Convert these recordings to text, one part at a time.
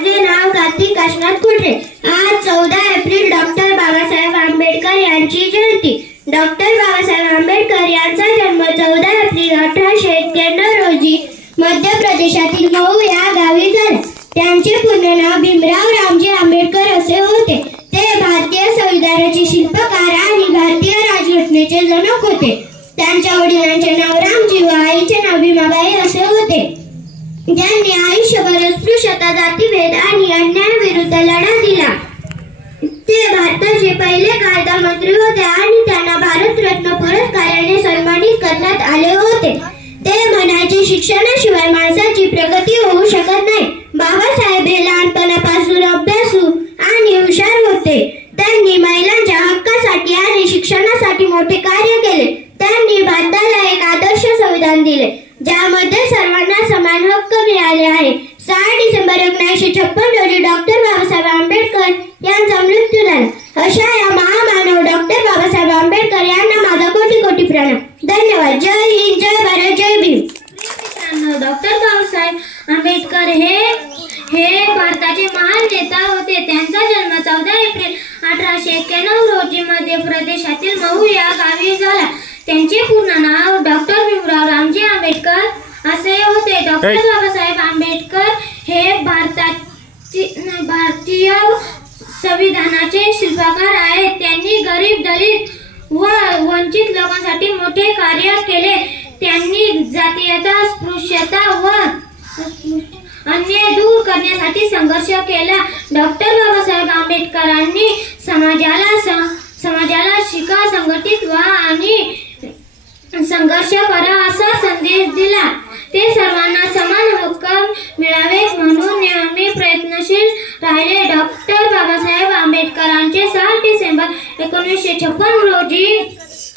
माझे नाव कार्तिक काशीनाथ कुटरे। आज 14 April doctor Babasaheb Ambedkar यांची जयंती। डॉक्टर बाबासाहेब आंबेडकर यांचा जन्म 14 एप्रिल 1891 रोजी मध्य प्रदेशातील मऊ या गावी झाला। त्यांचे पूर्ण नाव भीमराव रामजी आंबेडकर असे होते। ते भारतीय संविधानाचे शिल्पकार आणि भारतीय राजघटनेचे जनक होते। त्यांच्या वडिलांचे नाव रामजी व आईचे नाव भीमाबाई असे होते। ज्यांनी आयुष्यभर अस्पृश्यता, जातीभेद आणि अन्यायाविरुद्ध लढा दिला। ते भारताचे पहिले कायदा मंत्री होते आणि त्यांना भारतरत्न पुरस्काराने सन्मानित करण्यात आले होते। ते म्हणायचे, शिक्षणाशिवाय माणसाची प्रगती होऊ शकत नाही। बाबासाहेब हे लहानपणापासून अभ्यासू आणि हुशार होते। त्यांनी महिलांच्या हक्कासाठी आणि शिक्षणासाठी मोठे कार्य केले। त्यांनी भारताला एक आदर्श संविधान दिले, ज्यामध्ये सर्वांना समान हक्क मिळाले आहे। 6 डिसेंबर 1956 रोजी डॉक्टर बाबासाहेब आंबेडकर यांचा मृत्यू झाला। अशा या महामानव डॉक्टर बाबासाहेब आंबेडकर यांना माझा कोटी कोटी प्रणाम। धन्यवाद। जय हिंद, जय भारत, जय भीम। डॉक्टर बाबासाहेब आंबेडकर हे भारताचे महान नेता होते। त्यांचा जन्म 14 एप्रिल 1891 रोजी मध्य प्रदेशातील महू या गावी झाला। त्यांचे पूर्ण नाव डॉक्टर भीमराव रामजी आंबेडकर असे होते। डॉक्टर बाबासाहेब आंबेडकर हे भारतीय संविधानाचे शिल्पकार आहेत। त्यांनी गरीब, दलित व वंचित लोकांसाठी मोठे कार्य केले। त्यांनी जातीयता, अस्पृश्यता व अन्याय दूर करण्यासाठी संघर्ष केला। डॉक्टर बाबासाहेब आंबेडकरांनी समाजाला शिका, संघटित व्हा आणि संघर्ष करा असा संदेश दिला। ते सर्वांना समान हक्क मिळावे म्हणून नेहमी प्रयत्नशील राहिले। डॉक्टर बाबासाहेब आंबेडकरांचे 7 डिसेंबर 1956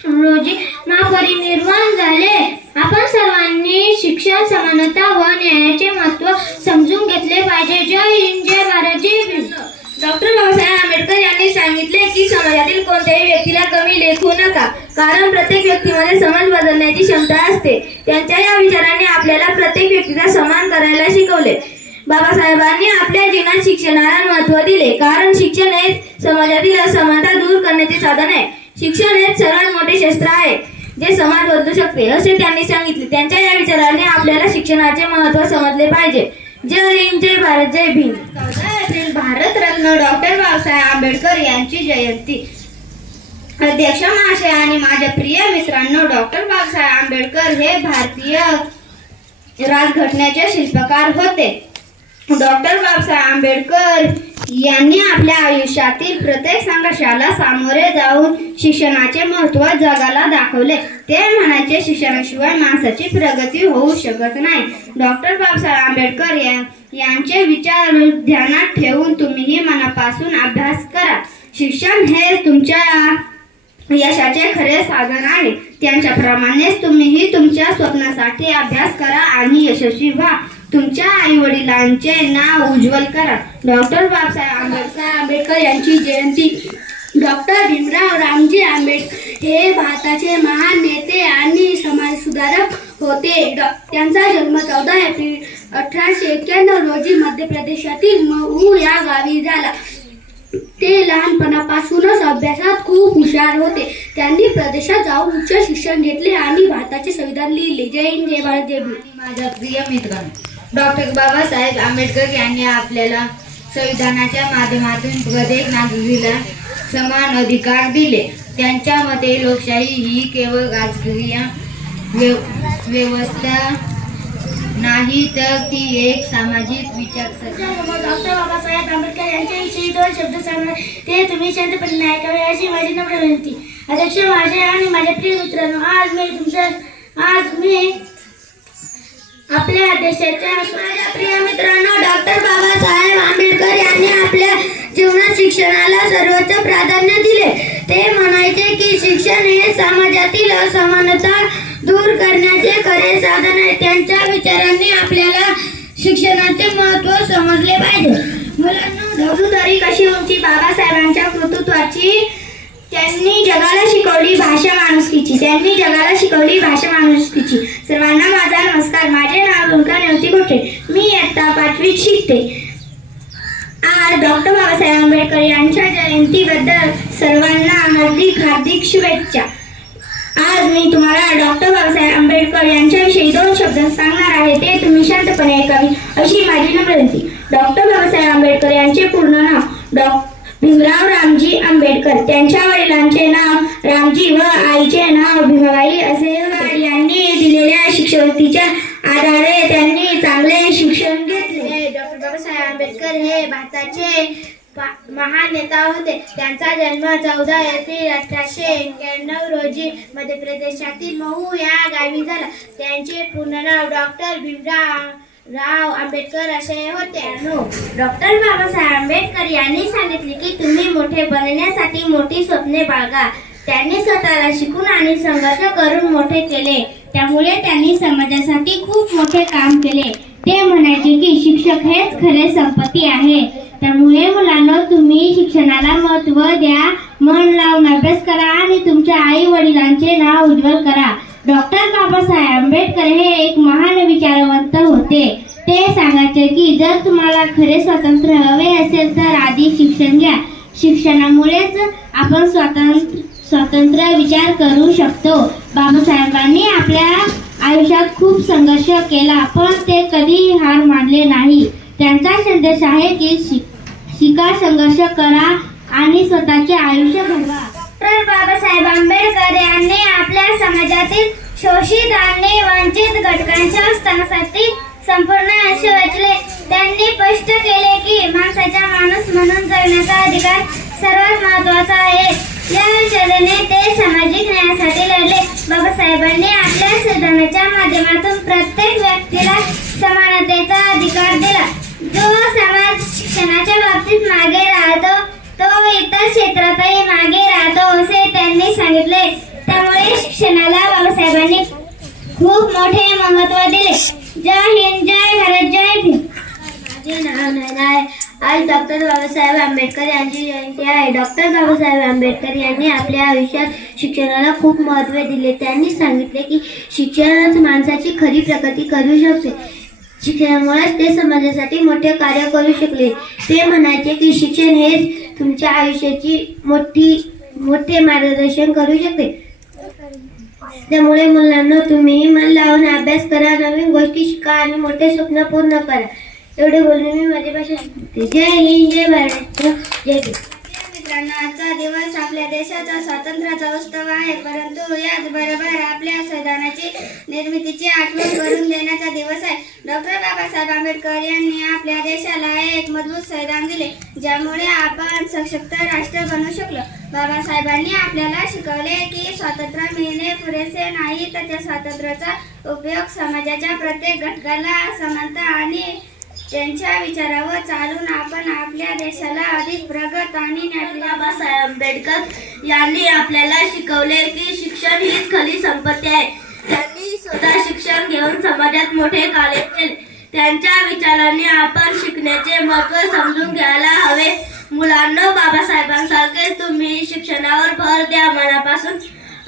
रोजी महापरिनिर्वाण झाले। आपण सर्वांनी शिक्षण, समानता व न्यायाचे महत्त्व समजून घेतले पाहिजे। जय हिंद, जय भारत, जय भीम। डॉक्टर बाबासाहेब आंबेडकर यांनी सांगितले की समाजातील कोणत्याही व्यक्तीला कमी लेखू नका, कारण प्रत्येक व्यक्तीमध्ये समाज बदलण्याची क्षमता असते। त्यांच्या या विचारांनी आपल्याला प्रत्येक व्यक्तीचा सन्मान करायला शिकवले। बाबासाहेबांनी आपल्या जीवनात शिक्षणाला महत्त्व दिले, कारण शिक्षण हे समाजातील असमानता दूर करण्याचे साधन आहे। शिक्षण हे सर्वात मोठे शस्त्र आहे जे समाज बदलू शकते, असे त्यांनी सांगितले। त्यांच्या या विचारांनी आपल्याला शिक्षणाचे महत्त्व समजले पाहिजे। जय हिंद, जय भारत, जय भीम। 14 एप्रिल भारतरत्न डॉक्टर बाबासाहेब आंबेडकर यांची जयंती। अध्यक्ष महाशय आणि माझ्या प्रिय मित्रांनो, डॉक्टर बाबासाहेब आंबेडकर हे भारतीय राजघटनेचे शिल्पकार होते। डॉक्टर बाबासाहेब आंबेडकर यांनी आपल्या आयुष्यातील प्रत्येक संघर्षाला सामोरे जाऊन शिक्षणाचे महत्त्व जगाला दाखवले। ते म्हणायचे, शिक्षणाशिवाय माणसाची प्रगती होऊ शकत नाही। डॉक्टर बाबासाहेब आंबेडकर यांचे विचार ध्यानात ठेवून तुम्हीही मनापासून अभ्यास करा। शिक्षण हे तुमच्या यशाचे खरे साधन आहे। त्यांच्याप्रमाणेच तुम्हीही तुमच्या स्वप्नासाठी अभ्यास करा आणि यशस्वी व्हा। तुमच्या आई वडिलांचे नाव उज्ज्वल करा। डॉक्टर बाबासाहेब आंबेडकर यांची जयंती। डॉक्टर भीमराव रामजी आंबेडकर हे भारताचे महान नेते आणि समाजसुधारक होते। त्यांचा जन्म 14 एप्रिल 1891 रोजी मध्य प्रदेशातील महू या गावी झाला। ते लहानपणापासूनच अभ्यासात खूप हुशार होते। त्यांनी प्रदेशात जाऊन उच्च शिक्षण घेतले आणि भारताचे संविधान लिहिले। जय हिंद, जय भारत, जय भीम। माझ्या प्रिय मित्रांनो, डॉक्टर बाबासाहेब आंबेडकर यांनी आपल्याला संविधानाच्या माध्यमातून प्रत्येक नागरिकाला समान अधिकार दिले। त्यांच्या मते लोकशाही ही केवळ राजकीय व्यवस्था नाही, तर ती एक सामाजिक विचारसरणी। डॉक्टर बाबासाहेब आंबेडकर यांच्याविषयी 2 शब्द सांगणार, ते तुम्ही शांतपणे ऐकावे अशी माझी नम्र विनंती। अध्यक्ष माझे आणि माझ्या प्रिय मित्रांनो, आज मी आपल्या देशाच्या प्रिय मित्रांनो, डॉक्टर बाबासाहेब आंबेडकर यांनी आपल्या जीवनात शिक्षणाला सर्वोच्च प्राधान्य दिले। ते म्हणायचे की शिक्षण हे समाजातील असमानता दूर करण्याचे खरे साधन आहे। त्यांच्या विचारांनी आपल्याला शिक्षणाचे महत्त्व समजले पाहिजे। मुलांना धोरुदारी कशी उंची बाबासाहेबांच्या कर्तृत्वाची त्यांनी जगाला शिकवली भाषा माणुसकीची। सर्वांना माझा नमस्कार। माझे नाव रुंका नेवती कोठे। मी इयत्ता 5वीत शिकते। आज डॉक्टर बाबासाहेब आंबेडकर यांच्या जयंतीबद्दल सर्वांना हार्दिक शुभेच्छा. आज मी तुम्हाला डॉक्टर बाबासाहेब आंबेडकर यांच्याविषयी 2 शब्द सांगणार आहे. ते तुम्ही शांतपणे ऐकावे अशी माझी नम्र विनंती. डॉक्टर बाबासाहेब आंबेडकर यांचे पूर्ण नाव भीमराव रामजी आंबेडकर. त्यांच्या वडिलांचे नाव रामजी व आईचे नाव भीमाबाई असे. यांनी दिलेल्या शिष्यवृत्तीच्या आधारे त्यांनी चांगले शिक्षण घेतले. डॉक्टर बाबासाहेब आंबेडकर हे भारताचे महान नेता होते. त्यांचा जन्म 14 एप्रिल 1891 रोजी मध्य प्रदेशातील महू या गावी झाला. त्यांचे पूर्ण नाव डॉक्टर भीमराव आंबेडकर असे होते. डॉक्टर बाबासाहेब आंबेडकर यांनी सांगितले की तुम्ही मोठे बनण्यासाठी मोठी स्वप्ने बाळगा. त्यांनी स्वतःला शिकून आणि संघर्ष करून मोठे केले. त्यामुळे त्यांनी समाजासाठी खूप मोठे काम केले. ते म्हणायचे की शिक्षक हेच खरे संपत्ती आहे. त्यामुळे मुलांना तुम्ही शिक्षणाला महत्त्व द्या, मन लावून अभ्यास करा आणि तुमच्या आई वडिलांचे नाव उज्ज्वल करा. डॉक्टर बाबासाहेब आंबेडकर हे एक महान विचारवंत होते. ते सांगायचे की जर तुम्हाला खरे स्वातंत्र्य हवे असेल तर आधी शिक्षण घ्या. शिक्षणामुळेच आपण स्वतंत्र विचार करू शकतो. बाबासाहेबांनी आपल्या आयुष्यात खूप संघर्ष केला पण ते कधी हार मानले नाही. त्यांचा संदेश आहे की शिका, संघर्ष करा आणि स्वतःचे आयुष्य घडवा. डॉक्टर बाबासाहेब आंबेडकर यांनी आपल्या समाजातील शोषित आणि वंचित घटकांच्या उत्थानासाठी संपूर्ण आयुष्य वाचले. त्यांनी स्पष्ट केले की माणसाचा माणूस म्हणून जगण्याचा अधिकार सर्वात महत्त्वाचा आहे. या विचाराने ते सामाजिक न्यायासाठी लढले. बाबासाहेबांनी आपल्या संविधानाच्या माध्यमातून प्रत्येक व्यक्तीला समानतेचा अधिकार दिला. जो समाज शिक्षणाच्या बाबतीत मागे राहतो तो इतर क्षेत्रातही मागे राहतो असे त्यांनी सांगितले. त्यामुळे शिक्षणाला बाबासाहेबांनी खूप मोठे महत्त्व दिले. जय हिंद, जय भारत, जय भीम. माझे नाव नयना आहे. आज डॉक्टर बाबासाहेब आंबेडकर यांची जयंती आहे. डॉक्टर बाबासाहेब आंबेडकर यांनी आपल्या आयुष्यात शिक्षणाला खूप महत्त्व दिले. त्यांनी सांगितले की शिक्षणच माणसाची खरी प्रगती करू शकते. शिक्षणामुळेच ते समाजासाठी मोठे कार्य करू शकले. ते म्हणायचे की शिक्षण हेच तुमच्या आयुष्याची मोठे मार्गदर्शन करू शकते. त्यामुळे मुलांना तुम्ही मन लावून अभ्यास करा, नवीन गोष्टी शिका आणि मोठे स्वप्न पूर्ण करा. एवढे बोलणे मी माझी भाषा शिकते. जय हिंद, जय महाराष्ट्र, जय भीम. मित्रांनो, आजचा दिवस आपल्या देशाचा स्वातंत्र्याचा उत्सव आहे, परंतु याचबरोबर आपल्या संविधानाची निर्मितीची आठवण करून देण्याचा दिवस आहे. डॉक्टर बाबासाहेब आंबेडकर यांनी आपल्या देशाला एक मजबूत संविधान दिले, ज्यामुळे आपण सशक्त राष्ट्र बनू शकलो. बाबासाहेबांनी आपल्याला शिकवले की स्वातंत्र्य मिळणे पुरेसे नाही, तर त्या स्वातंत्र्याचा उपयोग समाजाच्या प्रत्येक घटकाला समानता आणि त्यांच्या विचारावर चालून आपण आपल्या देशाला अधिक प्रगत आणि बाबासाहेब आंबेडकर यांनी आपल्याला शिकवले की शिक्षण हीच खरी संपत्ती आहे. त्यांनी स्वतः शिक्षण घेऊन समाजात मोठे कार्य केले. त्यांच्या विचारांनी आपण शिकण्याचे महत्त्व समजून घ्यायला हवे. मुलांना बाबासाहेबांसारखे तुम्ही शिक्षणावर भर द्या, मनापासून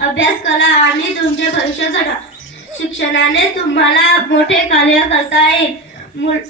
अभ्यास करा आणि तुमचे भविष्य घडवा. शिक्षणाने तुम्हाला मोठे कार्य करता येईल.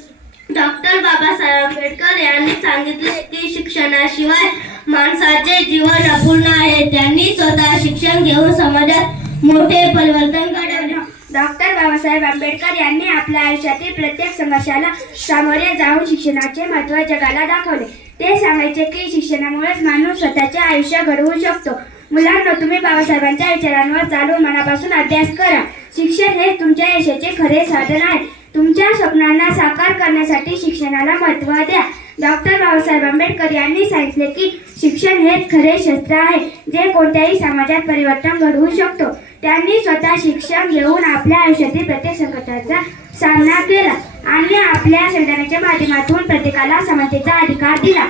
डॉक्टर बाबासाहेब आंबेडकर यांनी सांगितले की शिक्षणाशिवाय माणसाचे जीवन अपूर्ण आहे. त्यांनी स्वतः शिक्षण घेऊन समाजात मोठे परिवर्तन घडवले. डॉक्टर बाबासाहेब आंबेडकर यांनी आपल्या आयुष्यातील प्रत्येक संघर्षाला सामोरे जाऊन शिक्षणाचे महत्त्व जगाला दाखवले. ते सांगायचे की शिक्षणामुळेच माणूस स्वतःचे आयुष्य घडवू शकतो. मुलांना तुम्ही बाबासाहेबांच्या विचारांवर चालून मनापासून अभ्यास करा. शिक्षण हे तुमच्या यशाचे खरे साधन आहे. तुमच्या स्वप्नांना साकार करण्यासाठी शिक्षणाला महत्त्व द्या. डॉक्टर बाबासाहेब आंबेडकर यांनी सांगितले की शिक्षण हेच खरे शस्त्र आहे, जे कोणत्याही समाजात परिवर्तन घडवू शकतो. त्यांनी स्वतः शिक्षण घेऊन आपल्या आयुष्यातील प्रत्येक संकटाचा सामना केला आणि आपल्या संविधानाच्या माध्यमातून प्रत्येकाला समानतेचा अधिकार दिला.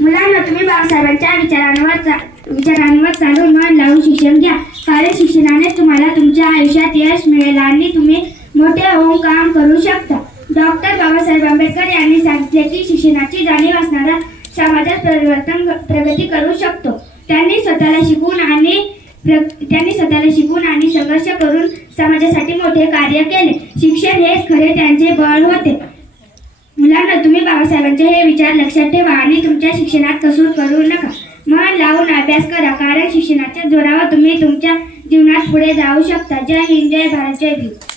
मुलांना तुम्ही बाबासाहेबांच्या विचारांवर चालून मन लावून शिक्षण घ्या, कारण शिक्षणाने तुम्हाला तुमच्या आयुष्यात यश मिळेल आणि तुम्ही मोठे होऊन काम करू शकता. डॉक्टर बाबासाहेब आंबेडकर यांनी सांगितले की शिक्षणाची जाणीव असणारा समाजात प्रगती करू शकतो. त्यांनी स्वतःला शिकून आणि संघर्ष करून समाजासाठी मोठे कार्य केले. शिक्षण हेच खरे त्यांचे बळ होते. मुलांना तुम्ही बाबासाहेबांचे हे विचार लक्षात ठेवा आणि तुमच्या शिक्षणात कसूर करू नका. मन लावून अभ्यास करा, कारण शिक्षणाच्या जोरावर तुम्ही तुमच्या जीवनात पुढे जाऊ शकता. जय हिंद, जय भारत, जय भीम.